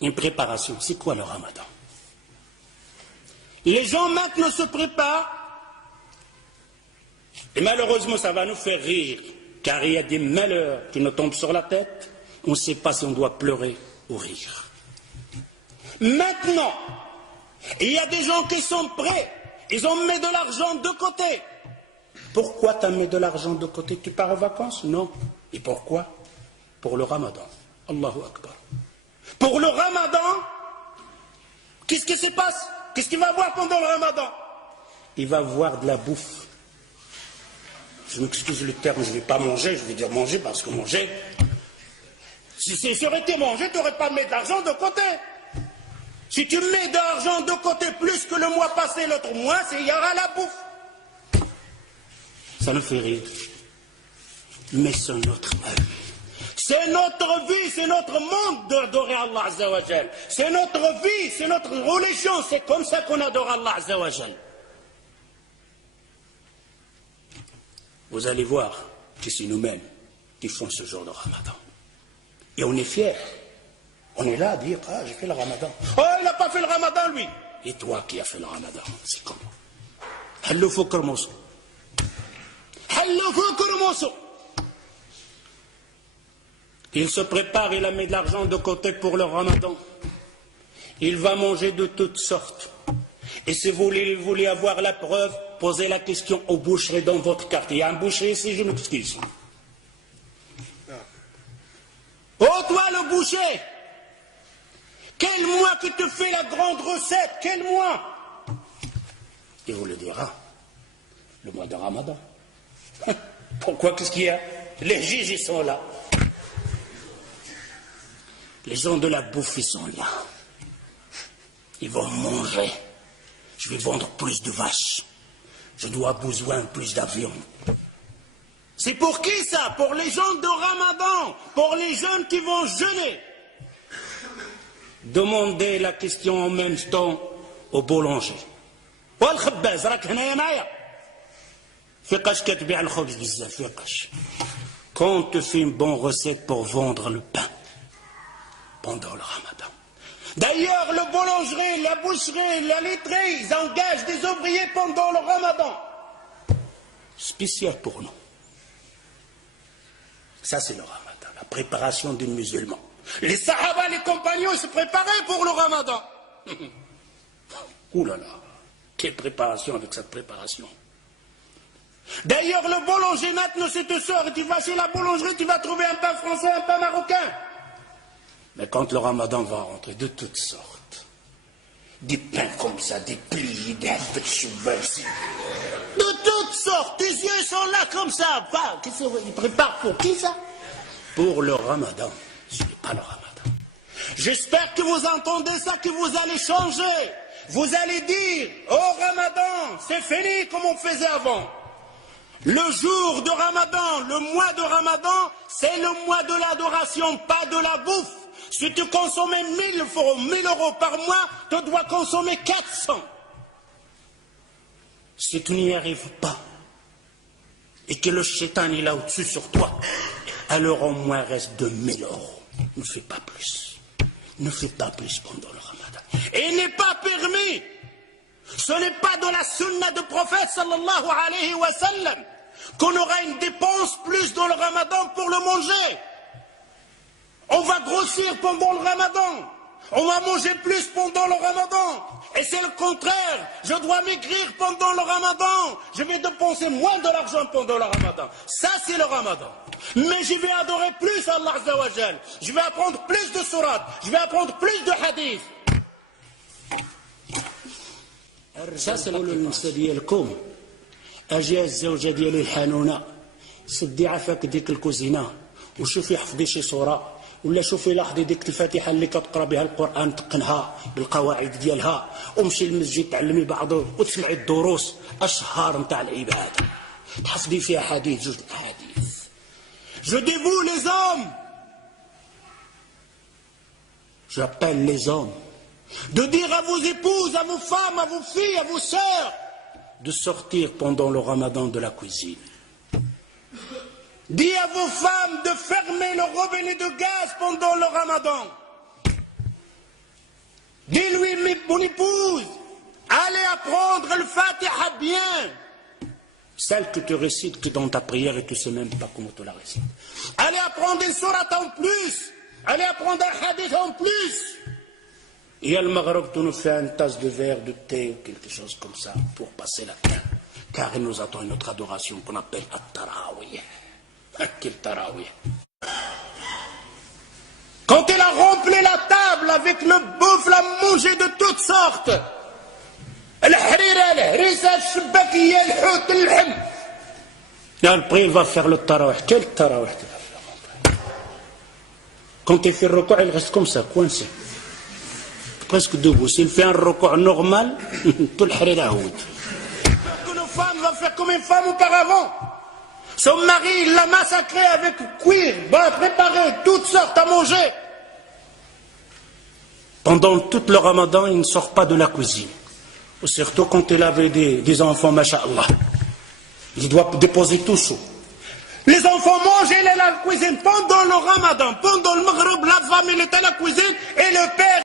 Une préparation, c'est quoi le ramadan? Les gens maintenant se préparent, et malheureusement ça va nous faire rire, car il y a des malheurs qui nous tombent sur la tête, on ne sait pas si on doit pleurer ou rire. Maintenant, il y a des gens qui sont prêts, ils ont mis de l'argent de côté. Pourquoi tu as mis de l'argent de côté? Tu pars en vacances? Non. Et pourquoi? Pour le ramadan. Allahu Akbar. Pour le ramadan, qu'est-ce qui se passe? Qu'est-ce qu'il va voir pendant le ramadan? Il va voir de la bouffe. Je m'excuse le terme, je ne vais pas manger, je vais dire manger parce que manger, si ça aurait été manger, tu n'aurais pas mis de l'argent de côté. Si tu mets de l'argent de côté plus que le mois passé, l'autre mois, il y aura la bouffe. Ça nous fait rire. Mais c'est notre vie. C'est notre vie, c'est notre monde d'adorer Allah Azza wa Jal. C'est notre vie, c'est notre religion, c'est comme ça qu'on adore Allah Azza wa Jal. Vous allez voir que c'est nous-mêmes qui font ce genre de ramadan. Et on est fiers. On est là à dire, ah, j'ai fait le ramadan. Oh, il n'a pas fait le ramadan, lui. Et toi qui as fait le ramadan, c'est comment? Hallo fukr mosso. Hallo fukr mosso. Il se prépare, il a mis de l'argent de côté pour le ramadan. Il va manger de toutes sortes. Et si vous voulez avoir la preuve, posez la question aux boucheries dans votre quartier. Il y a un boucher ici, je m'excuse. Oh, toi le boucher, quel mois que te fait la grande recette? Quel mois? Il vous le dira. Le mois de ramadan. Pourquoi? Qu'est-ce qu'il y a? Les juges, ils sont là. Les gens de la bouffe, ils sont là. Ils vont manger. Je vais vendre plus de vaches. Je dois besoin plus d'avions. C'est pour qui ça? Pour les gens de Ramadan, pour les jeunes qui vont jeûner. Demandez la question en même temps au boulanger. والخباز راك هنايا معايا فيقاش كتبيع الخبز بزاف فيقاش. Quand tu fais une bonne recette pour vendre le pain pendant le ramadan. D'ailleurs, le boulangerie, la boucherie, la laiterie, ils engagent des ouvriers pendant le ramadan. Spécial pour nous. Ça, c'est le ramadan, la préparation des musulmans. Les sahaba, les compagnons, ils se préparaient pour le ramadan. Ouh là là, quelle préparation avec cette préparation. D'ailleurs, le boulanger, maintenant, c'est te sort et tu vas chez la boulangerie, tu vas trouver un pain français, un pain marocain. Mais quand le ramadan va rentrer, de toutes sortes, des pains comme ça, des pliés, des cheval, de toutes sortes, tes yeux sont là comme ça. Ils préparent pour qui ça? Pour le ramadan. Ce n'est pas le ramadan. J'espère que vous entendez ça, que vous allez changer. Vous allez dire, oh ramadan, c'est fini comme on faisait avant. Le jour de ramadan, le mois de ramadan, c'est le mois de l'adoration, pas de la bouffe. Si tu consommais 1000 euros par mois, tu dois consommer 400. Si tu n'y arrives pas, et que le shaitan est là au-dessus sur toi, alors au moins reste 2000 euros. Ne fais pas plus. Ne fais pas plus pendant le ramadan. Et il n'est pas permis. Ce n'est pas de la sunna du prophète sallallahu alayhi wa sallam qu'on aura une dépense plus dans le ramadan pour le manger. On va grossir pendant le ramadan. On va manger plus pendant le ramadan. Et c'est le contraire. Je dois maigrir pendant le ramadan. Je vais dépenser moins de l'argent pendant le ramadan. Ça, c'est le ramadan. Mais je vais adorer plus Allah Azza wa Jal. Je vais apprendre plus de sourates. Je vais apprendre plus de hadiths. Ça, c'est النساء ديالكم. أجي الزوجة ديالي الحنونة. سدي عافاك ديك الكوزينة. وشوفي حفظي شي صورة. ولا شوفي لاحظي ديك الفاتحه اللي كتقرا بها القران تقنها بالقواعد ديالها ومشي للمسجد تعلمي بعضه وتسمعي الدروس اشهار نتاع العباده تحفظي فيها حديث جوج احاديث. Je dévoue les hommes. J'appelle les hommes de dire à vos épouses, à vos femmes, à vos filles, à vos sœurs de sortir pendant le ramadan de la cuisine. Dis à vos femmes de fermer le robinet de gaz pendant le ramadan. mon épouse, allez apprendre le Fatiha bien. Celle que tu récites que dans ta prière et tu ne sais même pas comment tu la récites. Allez apprendre une sourate en plus. Allez apprendre un hadith en plus. Et à Maghreb, tu nous fais une tasse de verre, de thé ou quelque chose comme ça pour passer la fin. Car il nous attend une autre adoration qu'on appelle At-Tarawih. Quel Tarawih. Quand il a rempli la table avec le bouffe, l'a mangé de toutes sortes. Et après, il va faire le tarawih. Quel tarawih tu vas faire? Quand il fait le recours, il reste comme ça, coincé. Presque debout. S'il fait un recours normal, tout le harira houd. Une femme va faire comme une femme auparavant. Son mari, il l'a massacré avec cuir, va préparer toutes sortes à manger. Pendant tout le ramadan, il ne sort pas de la cuisine. Surtout quand il avait des enfants, masha'Allah. Il doit déposer tout ça. Les enfants mangent, il est à la cuisine. Pendant le ramadan, pendant le maghreb, la femme, elle est à la cuisine et le père